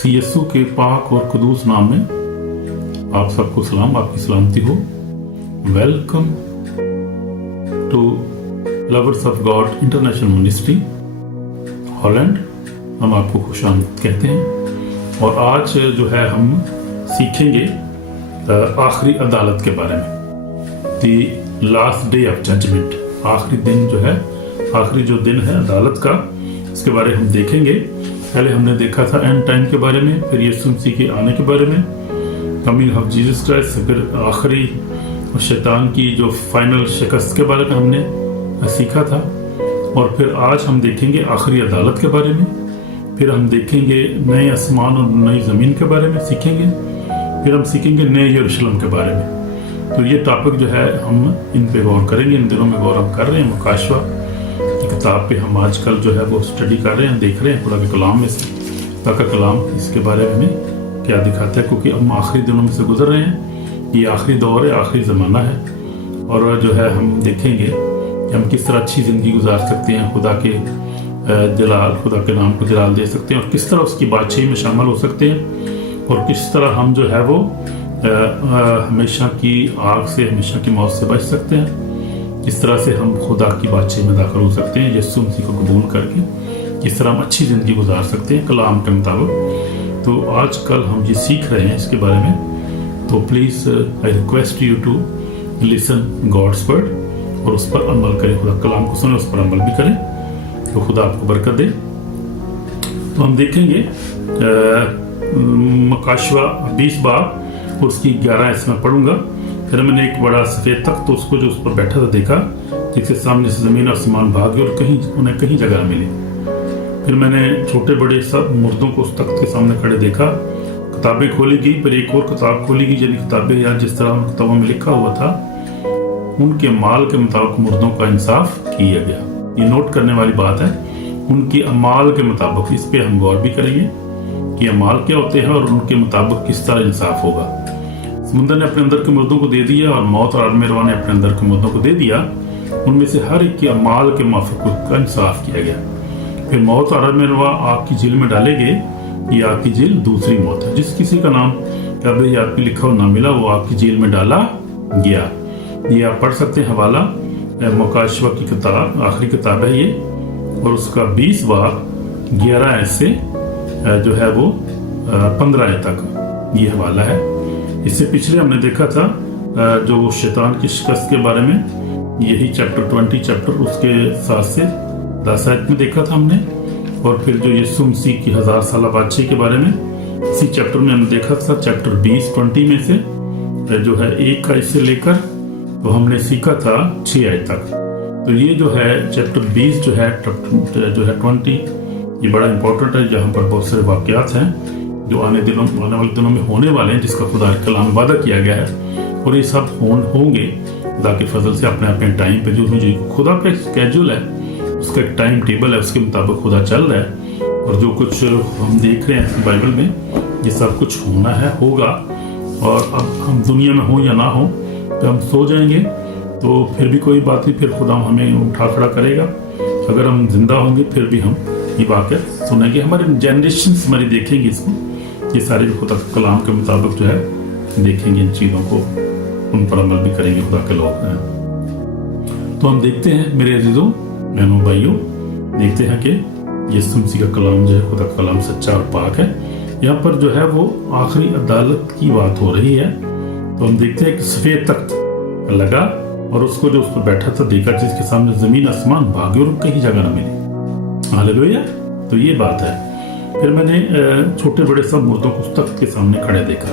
सी यस्सु के पाक और कुदूस नाम में आप सबको सलाम, आपकी सलामती हो। Welcome to lovers of God international ministry Holland. हम आपको खुशामदीद कहते हैं और आज जो है हम सीखेंगे आखिरी अदालत के बारे में, the last day of judgement. आखिरी दिन जो है, आखिरी जो दिन है अदालत का, इसके बारे में हम देखेंगे। पहले हमने देखा था एंड टाइम के बारे में, फिर यीशु मसीह के आने के बारे में, कमिंग ऑफ जीसस क्राइस्ट, फिर आखिरी शैतान की जो फाइनल शिकस्त के बारे में हमने सीखा था। और फिर आज हम देखेंगे आखिरी अदालत के बारे में, फिर हम देखेंगे नए आसमान और नई ज़मीन के बारे में सीखेंगे, फिर हम सीखेंगे नए यरूशलेम के बारे में। तो ये टॉपिक जो है हम इन पे गौर करेंगे। इन दिनों में गौर हम कर रहे हैं मुकाशवा की किताब पे, हम आजकल जो है वो स्टडी कर रहे हैं, देख रहे हैं खुदा के कलाम में से, खुदा का कलाम इसके बारे में क्या दिखाता है, क्योंकि हम आखिरी दिनों में से गुजर रहे हैं। ये आखिरी दौर है, आखिरी ज़माना है। और जो है हम देखेंगे कि हम किस तरह अच्छी ज़िंदगी गुजार सकते हैं, खुदा के जलाल, खुदा के नाम को जलाल दे सकते हैं, और किस तरह उसकी बादशाही में शामिल हो सकते हैं, और किस तरह हम जो है वो हमेशा की आग से, हमेशा की मौत से बच सकते हैं, किस तरह से हम खुदा की बादशाही में दाखिल हो सकते हैं यीशु मसीह को कबूल करके, किस तरह हम अच्छी ज़िंदगी गुजार सकते हैं कलाम के मुताबिक। तो आज कल हम ये सीख रहे हैं इसके बारे में। तो please I request you to listen God's word और उस पर अमल करें, खुदा कलाम को सुने, उस पर अमल भी करें, तो खुदा आपको बरकत दे। तो हम देखेंगे मुकाशवा 20 बाब उसकी 11 इसमें पढ़ूंगा। फिर मैंने एक बड़ा सफ़ेद तख्त, तो उसको जो उस पर बैठा था देखा, जिसके सामने से ज़मीन आसमान भागे और उन्हें कहीं जगह मिली। फिर मैंने छोटे बड़े सब मुर्दों को उस तख्त के सामने खड़े देखा। किताबें खोली गई, फिर एक और किताब खोली गई, यानी किताबें या जिस तरह उन किताबों में लिखा हुआ था उनके माल के मुताबिक मुर्दों का इंसाफ किया गया। ये नोट करने वाली बात है, उनके अमाल के मुताबिक। इस पे हम गौर भी करेंगे कि अमाल क्या होते हैं और उनके मुताबिक किस तरह इंसाफ होगा। समुंदर ने अपने अंदर के मुर्दों को दे दिया और मौत और आदमेरवा ने अपने अंदर के मुर्दों को दे दिया। उनमें से हर एक के अमाल के माफिक का इंसाफ किया गया। फिर मौत और आदमेरवा आग की झील में डाले गए। ये आग की झील दूसरी मौत है। जिस किसी का नाम किताब याद पे लिखा हो ना मिला, वो आग की झील में डाला गया। ये आप पढ़ सकते हैं, हवाला मुकाशवा की किताब, आखिरी किताब है ये, और उसका 20 बाब 11 से जो है वो 15 तक ये हवाला है। इससे पिछले हमने देखा था जो शैतान की शिकस्त के बारे में, यही चैप्टर 20 चैप्टर उसके 7 से 10 में देखा था हमने। और फिर जो यीशु मसीह की 1000 साल बादशाही के बारे में इसी चैप्टर में हमने देखा था, चैप्टर 20 में से जो है 1 का इससे लेकर तो हमने सीखा था 6 आयत तक। तो ये जो है चैप्टर 20 जो है 20, ये बड़ा इंपॉर्टेंट है, जहाँ पर बहुत सारे वाक़यात हैं जो आने वाले दिनों में होने वाले हैं, जिसका खुदा के कलाम में वादा किया गया है। और ये सब होंगे खुदा के फजल से अपने अपने टाइम पे। जो खुदा का स्केड्यूल है, उसका एक टाइम टेबल है, उसके मुताबिक खुदा चल रहा है। और जो कुछ हम देख रहे हैं बाइबल में, ये सब कुछ होना है, होगा। और अब हम दुनिया में हो या ना हो, तो हम सो जाएंगे तो फिर भी कोई बात नहीं, फिर खुदा हमें उठा खड़ा करेगा। अगर हम जिंदा होंगे फिर भी हम ये वाक़या सुनेंगे, हमारे जनरेशन हमारी देखेंगे इसको। ये सारे जो खुदा के कलाम के मुताबिक जो है देखेंगे इन चीज़ों को, उन पर अमल भी करेंगे खुदा के लोग हैं। तो हम देखते हैं मेरे अजीजों, बहनों, भाइयों, देखते हैं कि यीशु मसीह का कलाम जो है, खुदा का कलाम सच्चा और पाक है। यहाँ पर जो है वो आखिरी अदालत की बात हो रही है। तो हम देखते हैं कि सफ़ेद तख्त लगा और उसको जो उस पर बैठा था देखा, जिसके सामने ज़मीन आसमान भागे और कहीं जगह न मिली। हालेलुया। तो ये बात है। फिर मैंने छोटे बड़े सब मुर्दों को उस तख्त के सामने खड़े देखा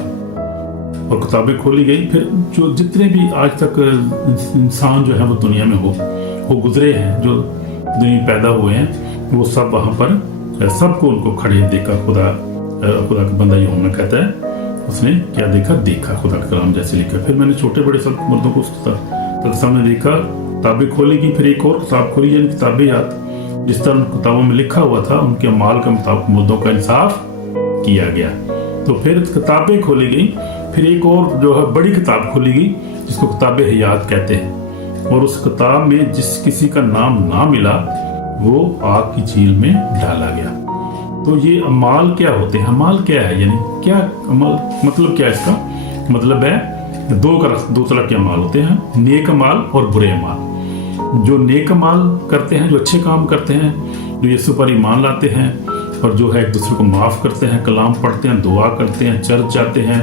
और किताबें खोली गई। फिर जो जितने भी आज तक इंसान जो है वो दुनिया में वो गुजरे हैं, जो दुनिया पैदा हुए हैं, वो सब वहाँ पर सबको उनको खड़े देखा। खुदा का बंदा यूहन्ना कहता है, उसने क्या देखा खुदा का कलाम जैसे लिखा। फिर मैंने छोटे बड़े सब मुर्दों को उसके सामने देखा, किताबें खोली गई। फिर एक और किताब खोली, यानी किताबें याद, जिस तरह किताबों में लिखा हुआ था उनके माल के मुताबिक मुर्दों का इंसाफ किया गया। तो फिर किताबें खोली गई। फिर एक और जो है बड़ी किताब खोली गई, जिसको किताब हयात कहते हैं। और उस किताब में जिस किसी का नाम ना मिला, वो आग की झील में डाला गया। तो ये अमाल क्या होते हैं, अमाल क्या है, यानी क्या अमल, मतलब क्या इसका मतलब है, दो तरह के अमाल होते हैं, नेक अमाल और बुरे अमाल। जो नेक अमाल करते हैं, जो अच्छे काम करते हैं, जो यीशु पर ईमान लाते हैं और जो है एक दूसरे को माफ़ करते हैं, कलाम पढ़ते हैं, दुआ करते हैं, चर्च जाते हैं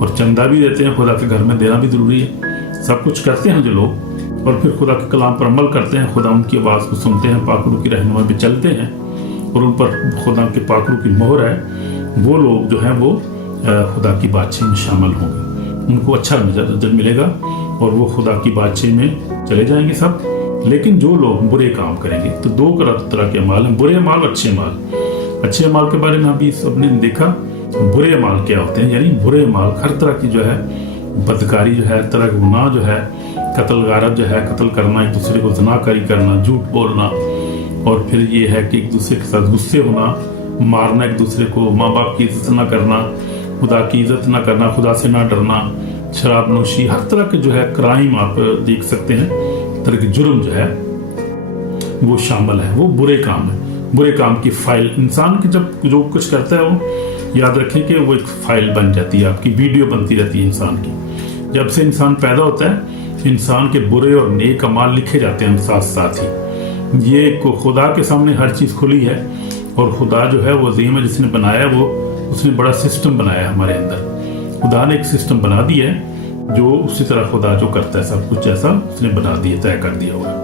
और चंदा भी देते हैं, खुदा के घर में देना भी ज़रूरी है, सब कुछ करते हैं जो लोग, और फिर खुदा के कलाम पर अमल करते हैं, खुदा उनकी आवाज़ को सुनते हैं, पाकरू की रहनुमाई पे चलते हैं और उन पर खुदा के पाकरू की मोहर है, वो लोग जो हैं वो खुदा की बादशाही में शामिल होंगे, उनको अच्छा नजर मिलेगा और वो खुदा की बादशाही में चले जाएंगे सब। लेकिन जो लोग बुरे काम करेंगे, तो दो तरह के अमाल हैं, बुरे अमाल, अच्छे अमाल। अच्छे अमाल के बारे में अभी सबने देखा, बुरे अमाल क्या होते हैं, यानी बुरे अमाल हर तरह की जो है बदकारी जो है, तरह का गुनाह जो है, कत्ल गारत जो है, कत्ल करना, एक दूसरे को ज़नाकारी करना, झूठ बोलना, और फिर ये है कि एक दूसरे के साथ गुस्से होना, मारना एक दूसरे को, माँ बाप की इज्जत ना करना, खुदा की इज्जत ना करना, खुदा से ना डरना, शराब नोशी, हर तरह के जो है क्राइम आप देख सकते हैं, तरह के जुर्म जो है वो शामिल है, वो बुरे काम है। बुरे काम की फाइल इंसान की जब जो कुछ करता है वो याद रखें कि वो एक फाइल बन जाती है, आपकी वीडियो बनती रहती है इंसान की। जब से इंसान पैदा होता है, इंसान के बुरे और नेक अमाल लिखे जाते हैं साथ साथ ही। ये खुदा के सामने हर चीज़ खुली है और खुदा जो है वो अज़ीम है, जिसने बनाया वो उसने बड़ा सिस्टम बनाया हमारे अंदर। खुदा ने एक सिस्टम बना दिया है, जो उसी तरह खुदा जो करता है सब कुछ ऐसा उसने बना दिया, तय कर दिया हुआ है।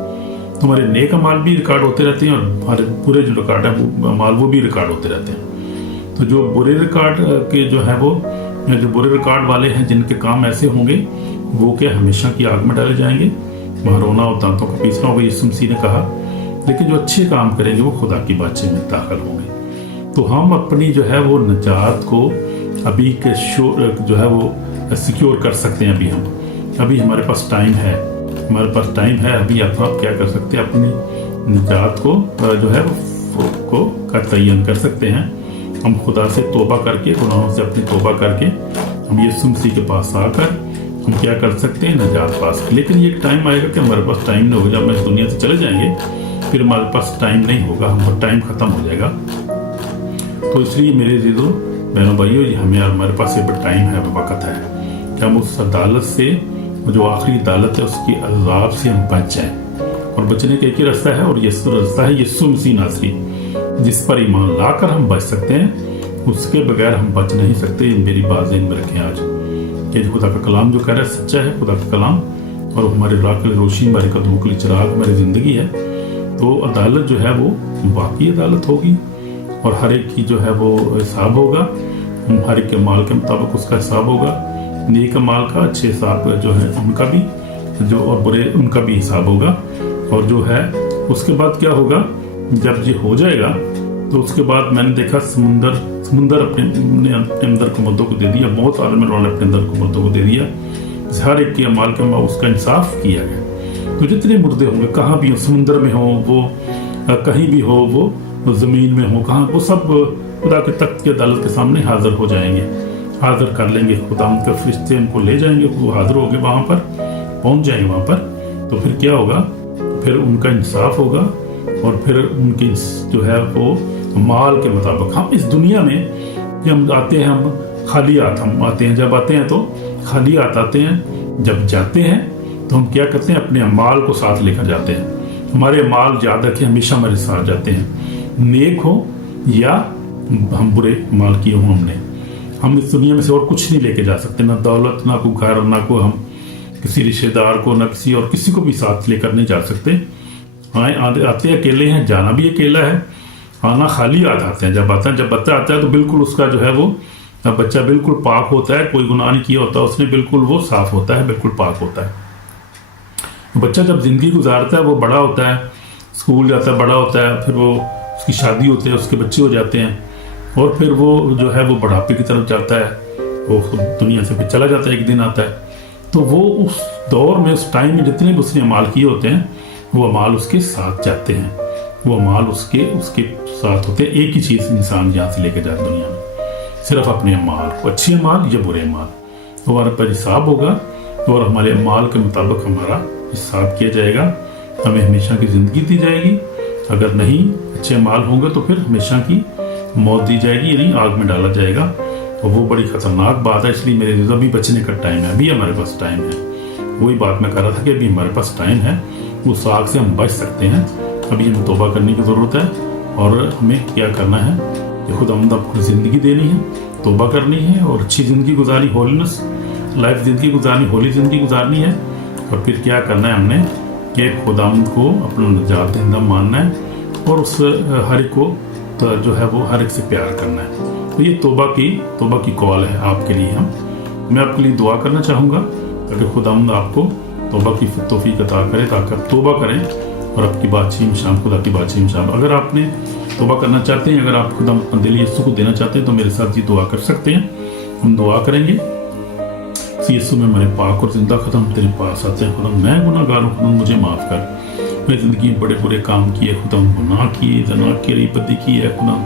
तो हमारे नेक अमाल भी रिकॉर्ड होते रहते हैं और हमारे पूरे जो रिकॉर्ड है वो अमाल वो भी रिकॉर्ड होते रहते हैं। तो जो बुरे रिकॉर्ड के जो है वो जो बुरे रिकॉर्ड वाले हैं, जिनके काम ऐसे होंगे, वो क्या हमेशा की आग में डाले जाएंगे, वहाँ रोना और दांतों का पीसना होगा, यीशु मसीह ने कहा। लेकिन जो अच्छे काम करेंगे वो खुदा की बादशाही में दाखिल होंगे। तो हम अपनी जो है वो निजात को अभी के जो है वो सिक्योर कर सकते हैं। अभी हमारे पास टाइम है, अभी आप क्या कर सकते हैं, अपनी निजात को जो है वो का तयन कर सकते हैं। हम खुदा से तौबा करके, गुनाहों से अपनी तौबा करके हम यीशु मसीह के पास आकर हम क्या कर सकते हैं, निजात पास। लेकिन ये टाइम आएगा कि हमारे पास टाइम नहीं होगा, जब हम इस दुनिया से चले जाएंगे फिर हमारे पास टाइम नहीं होगा, हमारा टाइम खत्म हो जाएगा। तो इसलिए मेरे अज़ीज़ों बहनों भाइयों, हमारे पास ये टाइम है, वक्त है कि हम उस अदालत से, जो आखिरी अदालत है, उसके अज़ाब से हम बच जाएं। और बचने का एक ही रास्ता है, और ये रास्ता है यीशु मसीह नासरी, जिस पर ईमान लाकर हम बच सकते हैं। उसके बगैर हम बच नहीं सकते। मेरी बात ज़हन में रखें आज कि खुदा का कलाम जो कह रहा है सच्चा है, खुदा का कलाम, और हमारे राह के लिए रोशनी, हमारे कदमों के लिए चिराग, हमारी ज़िंदगी है। तो अदालत जो है वो वाकई अदालत होगी और हर एक की जो है वो हिसाब होगा, हर एक के माल के मुताबिक उसका हिसाब होगा। नेक माल का, अच्छे हिसाब जो है उनका भी, जो और बुरे उनका भी हिसाब होगा। और जो है उसके बाद क्या होगा, जब ये हो जाएगा तो उसके बाद मैंने देखा समुंदर अपने अंदर को मुर्दों को दे दिया, बहुत आदमी ने अपने अंदर को मुर्दों को दे दिया, हर एक के अमाल के उसका इंसाफ किया गया। तो जितने मुर्दे होंगे, कहाँ भी हो, समुंदर में हो वो, कहीं भी हो वो ज़मीन में हो, कहाँ, वो सब खुदा के तख्त की अदालत के सामने हाजिर हो जाएंगे, हाजिर कर लेंगे। खुदा उनके फरिश्ते उनको ले जाएंगे, वो हाजिर हो गए, वहाँ पर पहुँच जाएंगे वहाँ पर। तो फिर क्या होगा, फिर उनका इंसाफ होगा और फिर उनकी जो है वो माल के मुताबिक। हम इस दुनिया में जब हम आते हैं, हम खाली हाथ हम आते हैं, जब आते हैं तो खाली हाथ आते हैं, जब जाते हैं तो हम क्या करते हैं, अपने अमाल को साथ लेकर जाते हैं। हमारे अमाल याद रखें हमेशा हमारे साथ जाते हैं, नेक हो या हम बुरे अमाल किए हों हमने। हम इस दुनिया में से और कुछ नहीं लेके जा सकते, ना दौलत, ना कोई घर, ना को हम किसी रिश्तेदार को, ना किसी और किसी को भी साथ लेकर नहीं जा सकते। आते अकेले हैं, जाना भी अकेला है, आना खाली हाथ आते हैं। जब बच्चा आता है तो बिल्कुल उसका जो है वो बच्चा बिल्कुल पाक होता है, कोई गुनाह नहीं किया होता उसने, बिल्कुल वो साफ होता है, बिल्कुल पाक होता है। बच्चा जब जिंदगी गुजारता है, वो बड़ा होता है, स्कूल जाता है, बड़ा होता है, फिर वो उसकी शादी होती है, उसके बच्चे हो जाते हैं, और फिर वो जो है वो बुढ़ापे की तरफ जाता है, वो खुद दुनिया से फिर चला जाता है, एक दिन आता है। तो वो उस दौर में, उस टाइम में जितने भी उसने अमाल किए होते हैं, वो अमाल उसके साथ जाते हैं, वो अमाल उसके साथ होते हैं। एक ही चीज़ इंसान यहाँ से लेके जाए दुनिया में, सिर्फ अपने अमाल को, अच्छे अमाल या बुरे अमाल, हमारे पर हिसाब होगा और हमारे अमाल के मुताबिक हमारा हिसाब किया जाएगा। हमें हमेशा की ज़िंदगी दी जाएगी। अगर नहीं अच्छे अमाल होंगे तो फिर हमेशा की मौत दी जाएगी, यानी आग में डाला जाएगा। और वो बड़ी खतरनाक बात है, इसलिए मेरे अभी बचने का टाइम है, अभी हमारे पास टाइम है। वही बात मैं कर रहा था कि अभी हमारे पास टाइम है, उस आग से हम बच सकते हैं। अभी हमें तौबा करने की ज़रूरत है और हमें क्या करना है कि खुदावंद आपको ज़िंदगी देनी है, तौबा करनी है और अच्छी ज़िंदगी गुजारी, होलीनेस लाइफ ज़िंदगी गुजारनी, होली ज़िंदगी गुजारनी है। और फिर क्या करना है हमने कि खुदावंद को अपना निजात दहिंदा मानना है और उस हर एक को तो जो है वो हर एक से प्यार करना है। तो ये तौबा की कॉल है आपके लिए। मैं आपके लिए दुआ करना चाहूँगा ताकि खुदावंद आपको तौबा की तौफीक अता करे, ताकि आप तौबा करें और आपकी बातचीत शाम खुदा की बातचीत शाम। अगर आपने तौबा करना चाहते हैं, अगर आप खुदा अपना दिल यीशु को देना चाहते हैं तो मेरे साथ ये दुआ कर सकते हैं। हम दुआ करेंगे। यीशु में मेरे पाक और जिंदा खुदा तेरे पास आते हैं। खुदा मैं गुनाहगार हूँ, खुदा मुझे माफ़ कर। मेरी ज़िंदगी में बड़े बुरे काम किए खुदा, गुनाह किए, जना की बदी की है खुदा,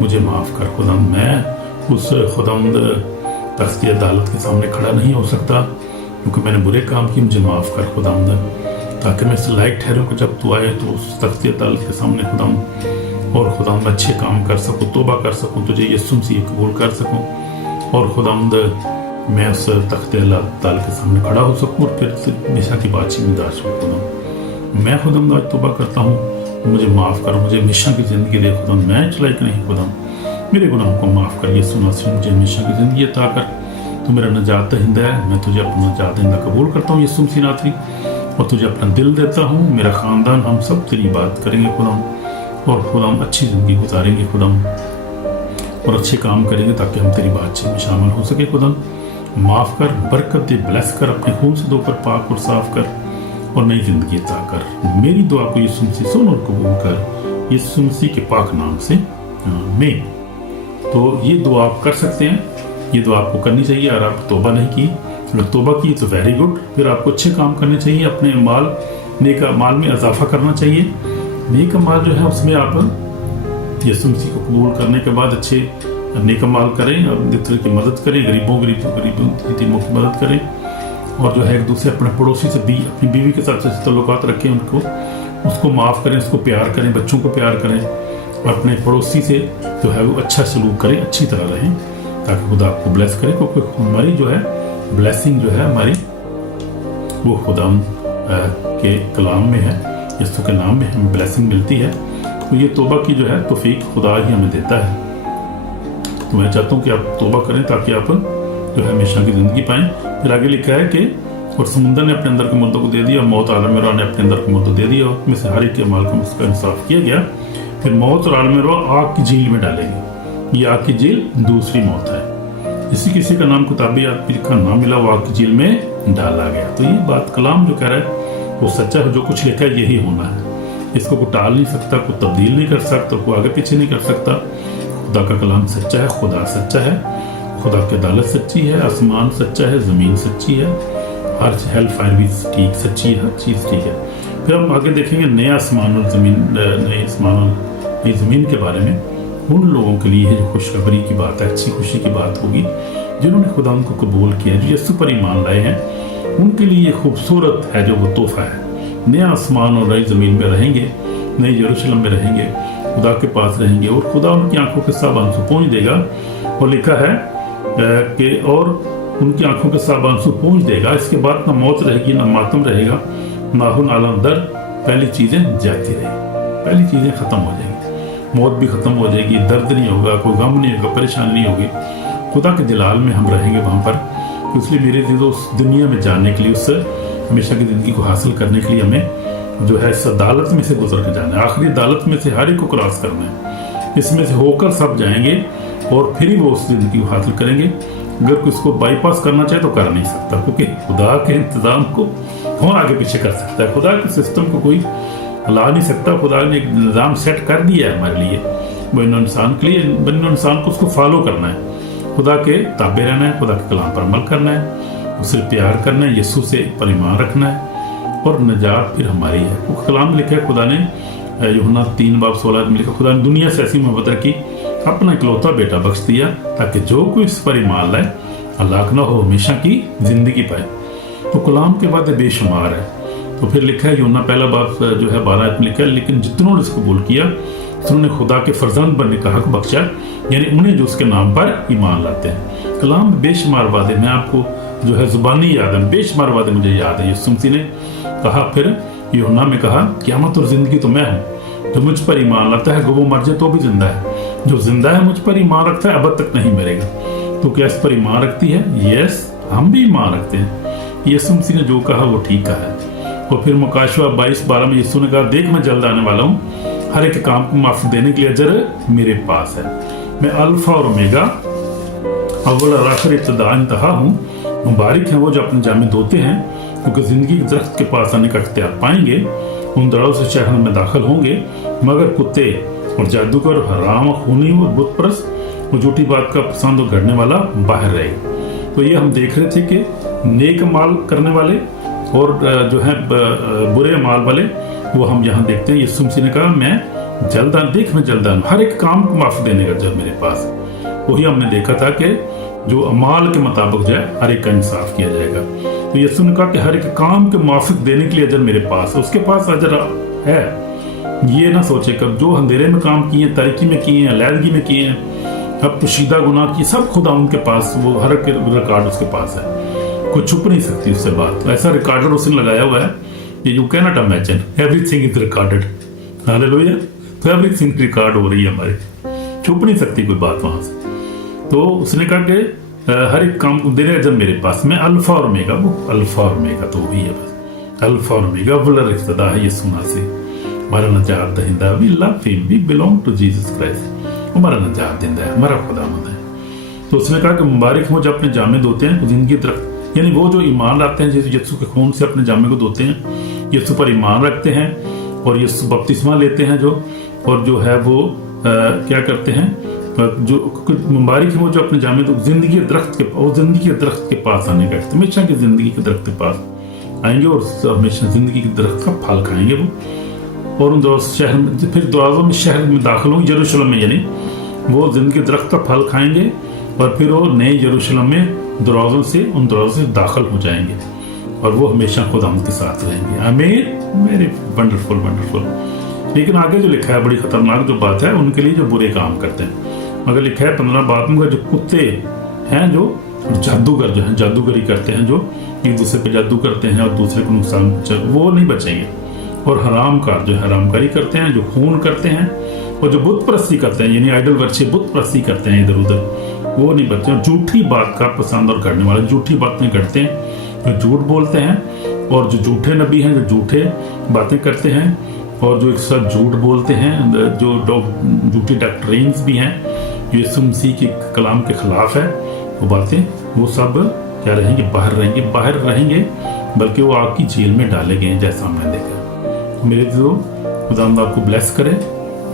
मुझे माफ़ कर। खुदा मैं उस खुदावंद तख्ती अदालत के सामने खड़ा नहीं हो सकता क्योंकि मैंने बुरे काम किए, मुझे माफ़ कर खुदावंद, ताकि मैं इस लायक ठहरूं कि जब तू आए तो उस तख्ती अदालत के सामने खुदावंद और खुदावंद अच्छे काम कर सकूँ, तौबा कर सकूँ, तुझे यीशु मसीह कबूल कर सकूँ और खुदावंद मैं उस तख्ते अदालत के सामने खड़ा हो सकूँ और फिर हमेशा की बातचीत में दाश खुदा। मैं खुदावंद आज तौबा करता हूँ, मुझे माफ़ कर, मुझे हमेशा की ज़िंदगी दे खुदा, मैं चलाइक नहीं खुदा, मेरे गुनाहों को माफ़ कर। यीशु मसीह मुझे हमेशा की ज़िंदगी अता कर, तू मेरा निजात दहिंदा है, मैं तुझे अपना निजात दहिंदा कबूल करता हूँ यीशु मसीह नाथी, और तुझे अपना दिल देता हूँ। मेरा ख़ानदान हम सब तेरी बात करेंगे खुदा, और खुदा हम अच्छी ज़िंदगी गुजारेंगे खुदा, और अच्छे काम करेंगे ताकि हम तेरी बातचीत में शामिल हो सके खुदा। माफ़ कर, बरकत दे, ब्लेस कर, अपने खून से धोकर पाक और साफ कर और नई ज़िंदगी अता कर। मेरी दुआ को यीशु मसीह सुन और कबूल कर, यीशु मसीह के पाक नाम से आमीन। तो ये दुआ आप कर सकते हैं, ये दुआ आपको करनी चाहिए। अगर आप तौबा नहीं की, अगर तौबा की तो वेरी गुड, फिर आपको अच्छे काम करने चाहिए, अपने नेक माल में इजाफा करना चाहिए। नेक माल जो है उसमें आप यीशु मसीह को कबूल करने के बाद अच्छे नेक माल करें, अपने तरह की मदद करें, गरीबों यतीमों की मदद करें, और जो है एक दूसरे अपने पड़ोसी से भी अपनी बीवी के साथ अच्छे ताल्लुकात रखें, उसको माफ़ करें, उसको प्यार करें, बच्चों को प्यार करें, और अपने पड़ोसी से जो है वो अच्छा सलूक करें, अच्छी तरह रहें, ताकि खुदा आपको ब्लेस करे। क्योंकि हमारी जो है ब्लेसिंग जो है हमारी वो खुदा के कलाम में है, यीशु के नाम में हमें ब्लेसिंग मिलती है। तो ये तौबा की जो है तौफीक खुदा ही हमें देता है। तो मैं चाहता हूँ कि आप तौबा करें ताकि आप जो है हमेशा की ज़िंदगी पाएं। फिर आगे लिखा है कि और समुद्र ने अपने अंदर के मुर्दों को दे दिया, मौत आलम रोआ ने अपने अंदर के मुर्दों दे दिया, उसमें से हर एक के माल का उसका इंसाफ किया गया। फिर मौत और आलम रोआ आग की झील में डालेगी। ये आग की झील दूसरी मौत है। किसी का नाम किताबी आदमी का नाम मिला, वो आग की झील में डाला गया। तो ये बात कलाम जो कह रहा है वो सच्चा है, जो कुछ लिखा है यही होना है। इसको कोई टाल नहीं सकता, कोई तब्दील नहीं कर सकता, कोई आगे पीछे नहीं कर सकता। खुदा का कलाम सच्चा है, खुदा सच्चा है, खुदा की अदालत सच्ची है, आसमान सच्चा है, ज़मीन सच्ची है, हर हेल फायर भी ठीक सच्ची है, हर चीज़ ठीक है। फिर हम आगे देखेंगे नए आसमान और ज़मीन, नए आसमान और नई ज़मीन के बारे में। उन लोगों के लिए जो खुशखबरी की बात है, अच्छी खुशी की बात होगी, जिन्होंने खुदा उनको कबूल किया, जो यीशु पर ईमान लाए हैं, उनके लिए ये खूबसूरत है जो वो तोहफा है। नया आसमान और नई ज़मीन में रहेंगे, नई यरूशलेम में रहेंगे, खुदा के पास रहेंगे, और खुदा उनकी आंखों के साफ आंसू पहुँच देगा। और लिखा है कि और उनकी आंखों के साफ आंसू पहुँच देगा। इसके बाद ना मौत रहेगी, ना मातम रहेगा, ना हो नाला दर। पहली चीज़ें जाती रहेगी, पहली चीज़ें ख़त्म हो जाएंगी, मौत भी ख़त्म हो जाएगी, दर्द नहीं होगा, कोई गम नहीं होगा, परेशानी नहीं होगी। खुदा के जलाल में हम रहेंगे वहाँ पर। इसलिए मेरे दिलों उस दुनिया में जानने के लिए, उस हमेशा की ज़िंदगी को हासिल करने के लिए हमें जो है इस अदालत में से गुजर के जाना है। आखिरी अदालत में से हर एक को क्रॉस करना है, इसमें से होकर सब जाएंगे और फिर ही वो उस ज़िंदगी को हासिल करेंगे। अगर कोई इसको बाईपास करना चाहे तो कर नहीं सकता, क्योंकि खुदा के इंतज़ाम को कौन आगे पीछे कर सकता है? खुदा के सिस्टम को कोई हिला नहीं सकता। खुदा ने एक निज़ाम सेट कर दिया है हमारे लिए, बनो इंसान के लिए। बनो इंसान को उसको फॉलो करना है, खुदा के ताबे रहना है, खुदा के कलाम पर अमल करना है, उससे प्यार करना है, यीशु से पर ईमान रखना है, और निजात फिर हमारी है। वो कलाम में लिखा है, खुदा ने यूहन्ना 3:16 में लिखा, खुदा ने दुनिया से ऐसी मोहब्बत रखी, अपना इकलौता बेटा बख्श दिया, ताकि जो कोई इस पर ईमान लाए हलाक ना हो, हमेशा की जिंदगी पाए। तो कलाम के बाद बेशुमार है। तो फिर लिखा है यूहन्ना 1 बाब जो है 12 में लिखा है, लेकिन जितनों ने इसको कबूल किया उन्होंने खुदा के फर्जंद बनने का हक बख्शा, यानी उन्हें जो उसके नाम पर ईमान लाते हैं। कलाम बेशुमार वादे, मैं आपको जो है जुबानी याद है, बेशुमार वादे मुझे याद है। यीशु मसीह ने कहा, फिर यूहन्ना में कहा, क़यामत और जिंदगी तो मैं हूँ, जो मुझ पर ईमान लाता है वो मर जाए तो भी जिंदा है, जो जिंदा है मुझ पर ईमान रखता है अब तक नहीं मरेगा। तो क्या इस पर ईमान रखती है? यस, हम भी ईमान रखते हैं। यीशु मसीह ने जो कहा वो ठीक कहा है। और फिर मुकाशवा 22:12 में यीशु ने कहा, देख मैं जल्द आने वाला हूँ, हर एक काम को माफ देने के लिए अजर मेरे पास है। मैं अल्फा और ओमेगा, अव्वल और आखिर, इब्तिदा इंतहा हूँ। मुबारक हैं वो जो अपने जामे धोते हैं, क्योंकि जिंदगी के दरख्त के पास आने का इख्तियार पाएंगे। उन दरों से शहर में दाखिल होंगे, मगर कुत्ते और जादूगर, हराम, खूनी और बुत परस्त और झूठी बात का पसंद और घड़ने वाला बाहर रहेगा। तो ये हम देख रहे थे कि नेक माल करने वाले और जो है बुरे माल वाले, वो हम यहाँ देखते हैं। यीशु मसीह ने कहा, मैं जल्द देख मैं जल्द आऊँ, हर एक काम को माफ देने का जब मेरे पास। वही हमने देखा था कि जो अमाल के मुताबिक जो है हर एक का इंसाफ किया जाएगा। तो यीशु ने कहा कि हर एक काम के मुआफिक देने के लिए अजर मेरे पास है, उसके पास अजर है। ये ना सोचे कब जो अंधेरे में काम किए, तारीकी में किए, अलहदगी में किए, अब पोशीदा गुनाह किए, सब खुदा उनके पास, वो हर एक रिकॉर्ड उसके पास है, कोई छुप नहीं सकती उससे बात। ऐसा रिकॉर्डर उसने लगाया हुआ है, you can not imagine, everything is recorded. Hallelujah. तो एवरीथिंग रिकॉर्ड हो रही है हमारी, छुप नहीं सकती कोई बात वहां से। तो उसने कहा कि हर एक काम को देने अजर मेरे पास, मैं अल्फा और ओमेगा, वो अल्फा और ओमेगा तो वही है बस, अल्फा और ओमेगा, अव्वल और इब्तिदा है। यीशु मसीह हमारा निजात दहिंदा, we love him, we belong to Jesus Christ, हमारा निजात दहिंदा है, हमारा खुदावंद है। तो उसने कहा कि मुबारक हो जो अपने जामे धोते हैं जिंदगी दरख्त, यानी वो जो ईमान लाते हैं, यीशु के खून से अपने जामे को धोते हैं, यीशु पर ईमान रखते हैं और यीशु बपतिस्मा लेते हैं जो, और जो है वो क्या करते हैं, जो मुबारक है वो जो अपने जामे तो जिंदगी के दरख्त के, और जिंदगी के दरख्त के पास आने का, हमेशा की जिंदगी के दरख्त के पास आएंगे और हमेशा जिंदगी के दरख्त का फल खाएंगे वो। और उन शहर में, फिर दरवाज़ों में शहर में दाखिल होंगे, यरूशलेम में, यानी वो जिंदगी के दरख्त का फल खाएंगे और फिर वो नए यरूशलेम में दरवाज़ों से, उन दरवाज़ों से दाखिल हो जाएंगे और वो हमेशा खुदावंद के साथ रहेंगे। आमीन। मेरे वंडरफुल वंडरफुल। लेकिन आगे जो लिखा है बड़ी खतरनाक जो बात है, उनके लिए जो बुरे काम करते हैं। मगर लिखा है 15 बात में, जो कुत्ते हैं, जो जादूगर जो हैं, जादूगरी करते हैं, जो एक दूसरे पे जादू करते हैं और दूसरे को नुकसान, वो नहीं बचेंगे। और हरामकार जो हरामकारी करते हैं, जो खून करते हैं और जो बुत परस्ती करते हैं, यानी आइडल वर्शिप, बुत परस्ती करते हैं इधर उधर, वो नहीं बचते। झूठी बात का पसंद और करने वाले, झूठी बातें करते हैं, जो झूठ बोलते हैं, और जो झूठे नबी हैं, जो झूठे बातें करते हैं और जो एक साथ झूठ बोलते हैं, जो झूठी डॉक्ट्रिन्स भी हैं, यीशु मसीह के कलाम के खिलाफ है, वो बातें, वो सब क्या रहेंगे? बाहर रहेंगे, बाहर रहेंगे, बल्कि वो आग की झील में डाले गए, जैसा हमने देखा। मेरे जो खुदा आपको ब्लेस करे,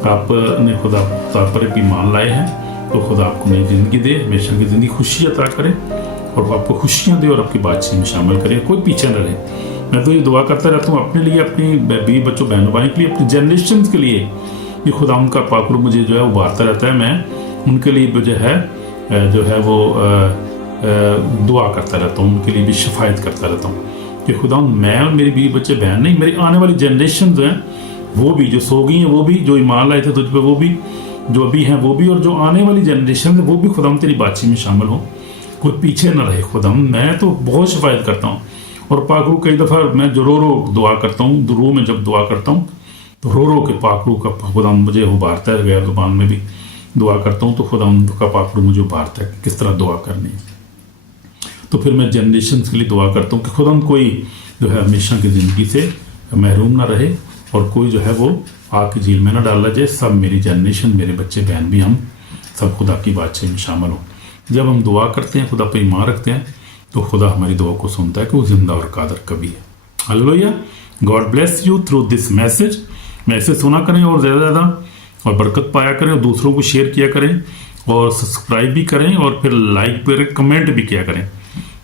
आपने खुदा पर भी ईमान लाए हैं, तो खुदा आपको नई जिंदगी दे, हमेशा की जिंदगी खुशी अता करे और आपको खुशियाँ दे और आपकी बातचीत में शामिल करे, कोई पीछे न रहे। मैं तो ये दुआ करता रहता हूँ अपने लिए, अपनी बीवी बच्चों बहनों भाई के लिए, अपनी जनरेशन के लिए, ये खुदा उनका पाकुर मुझे जो है उभारता रहता है। मैं उनके लिए जो है वो दुआ करता रहता हूँ, उनके लिए भी शफायत करता रहता हूँ कि खुदा मैं और मेरी बीवी बच्चे बहन नहीं, मेरी आने वाली जनरेशन जो हैं वो भी, जो सो गई हैं वो भी, जो ईमान लाए थे तुझ पे वो भी, जो अभी हैं वो भी, और जो आने वाली जनरेशन है वो भी खुदा तेरी बातचीत में शामिल हो, कोई पीछे न रहे। खुदा मैं तो बहुत शफायत करता हूँ और पाकरू कई दफ़ा मैं जो रो दुआ करता हूँ, रो में जब दुआ करता हूँ तो रो के पाकरू का खुदा मुझे उभारता है, गैर ज़ुबान में भी दुआ करता हूँ तो खुदा का पाकरू मुझे उभारता है किस तरह दुआ करनी है। तो फिर मैं जनरेशन के लिए दुआ करता हूँ कि खुदा कोई जो है हमेशा की ज़िंदगी से महरूम ना रहे और कोई जो है वो आग की झील में ना डाला जाए। सब मेरी जनरेशन, मेरे बच्चे बहन भी, हम सब खुदा की बातचीत में शामिल हों। जब हम दुआ करते हैं, खुदा पे ईमान रखते हैं, तो खुदा हमारी दुआ को सुनता है कि वो जिंदा और कादर कभी है। Hallelujah. God bless you through this message. Message सुना करें और ज़्यादा और बरकत पाया करें और दूसरों को शेयर किया करें और सब्सक्राइब भी करें और फिर लाइक पर कमेंट भी किया करें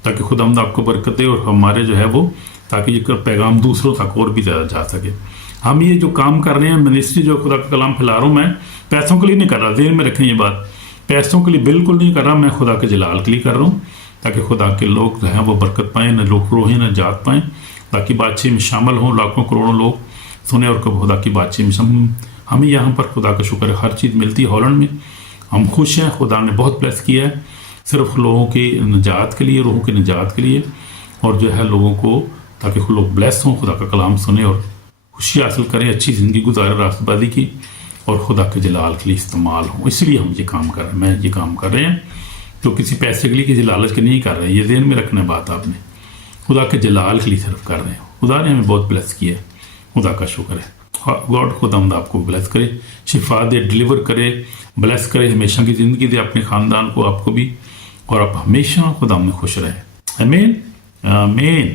ताकि खुदा आपको बरकत दे और हमारे जो है वो, ताकि ये पैगाम दूसरों तक और भी ज़्यादा जा सके। हम ये जो काम कर रहे हैं, मिनिस्ट्री जो खुदा का कलाम फैला रहा हूँ, मैं पैसों के लिए नहीं कर रहा, ध्यान में रखें ये बात, पैसों के लिए बिल्कुल नहीं कर रहा, मैं खुदा के जलाल के लिए कर रहा हूँ ताकि खुदा के लोग जो हैं वो बरकत पाएँ, न लोग रोहें न जात पाएँ, ताकि बातचीत में शामिल हों, लाखों करोड़ों लोग सुने और खुदा की बातचीत में ہمیں یہاں پر خدا کا شکر ہے ہر چیز ملتی ہے ہالینڈ میں. ہم خوش ہیں, خدا نے بہت بلیس کیا ہے صرف لوگوں کی نجات کے لیے, روحوں کی نجات کے لیے, اور جو ہے لوگوں کو تاکہ لوگ بلیس ہوں, خدا کا کلام سنیں اور خوشی حاصل کریں, اچھی زندگی گزارے راست بازی کی, اور خدا کے جلال کے لیے استعمال ہوں. اس لیے ہم یہ کام کر رہے ہیں, میں یہ کام کر رہے ہیں. تو کسی پیسے کے لیے, کسی لالچ کے نہیں کر رہے ہیں, یہ ذہن میں رکھنا بات آپ نے, خدا کے جلال کے لیے صرف کر رہے ہیں. خدا نے ہمیں بہت بلیس کیا ہے, خدا کا شکر ہے. گاڈ خدا آپ کو بلیس کرے, شفا دے, ڈلیور کرے, بلیس کرے, ہمیشہ کی زندگی دے اپنے خاندان کو, آپ کو بھی, اور آپ ہمیشہ خدا میں خوش رہے. آمین آمین.